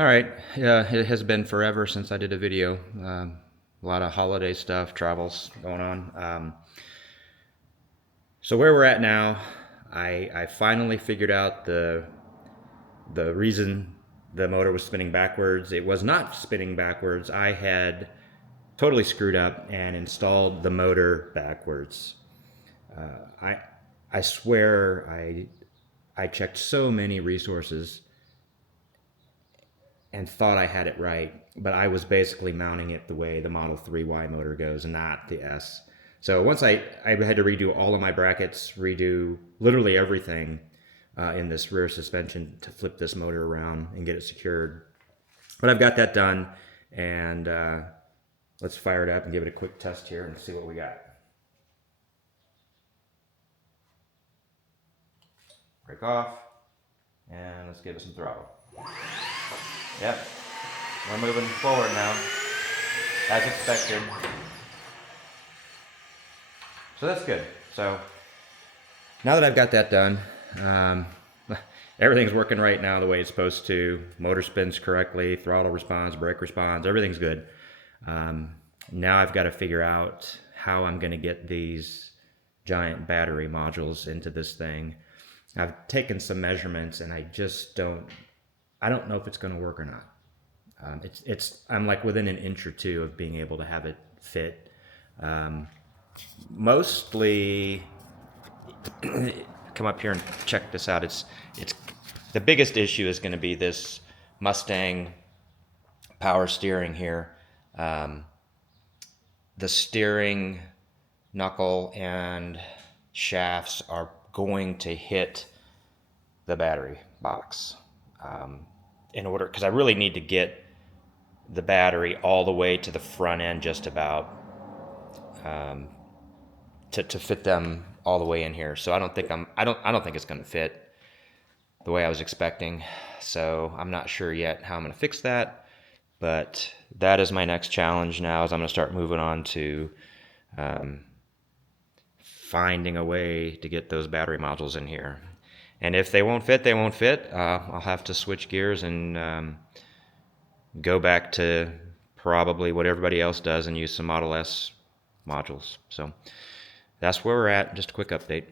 All right, it has been forever since I did a video. A lot of holiday stuff, travels going on. So where we're at now, I finally figured out the reason the motor was spinning backwards. It was not spinning backwards. I had totally screwed up and installed the motor backwards. I swear I checked so many resources and thought I had it right, but I was basically mounting it the way the Model 3Y motor goes, not the S. So once I had to redo all of my brackets, redo literally everything in this rear suspension to flip this motor around and get it secured. But I've got that done, and let's fire it up and give it a quick test here and see what we got. Break off, and let's give it some throttle. Yep, we're moving forward now, as expected. So that's good. So now that I've got that done, everything's working right now the way it's supposed to. Motor spins correctly, throttle responds, brake responds, everything's good. Now I've got to figure out how I'm going to get these giant battery modules into this thing. I've taken some measurements and I don't know if it's going to work or not. I'm like within an inch or two of being able to have it fit. Mostly, come up here and check this out. It's the biggest issue is going to be this Mustang power steering here. The steering knuckle and shafts are going to hit the battery box. In order, because I really need to get the battery all the way to the front end, just about, to fit them all the way in here. So I don't think it's going to fit the way I was expecting. So I'm not sure yet how I'm going to fix that. But that is my next challenge now. Is I'm going to start moving on to finding a way to get those battery modules in here. And if they won't fit, they won't fit. I'll have to switch gears and go back to probably what everybody else does and use some Model S modules. So that's where we're at. Just a quick update.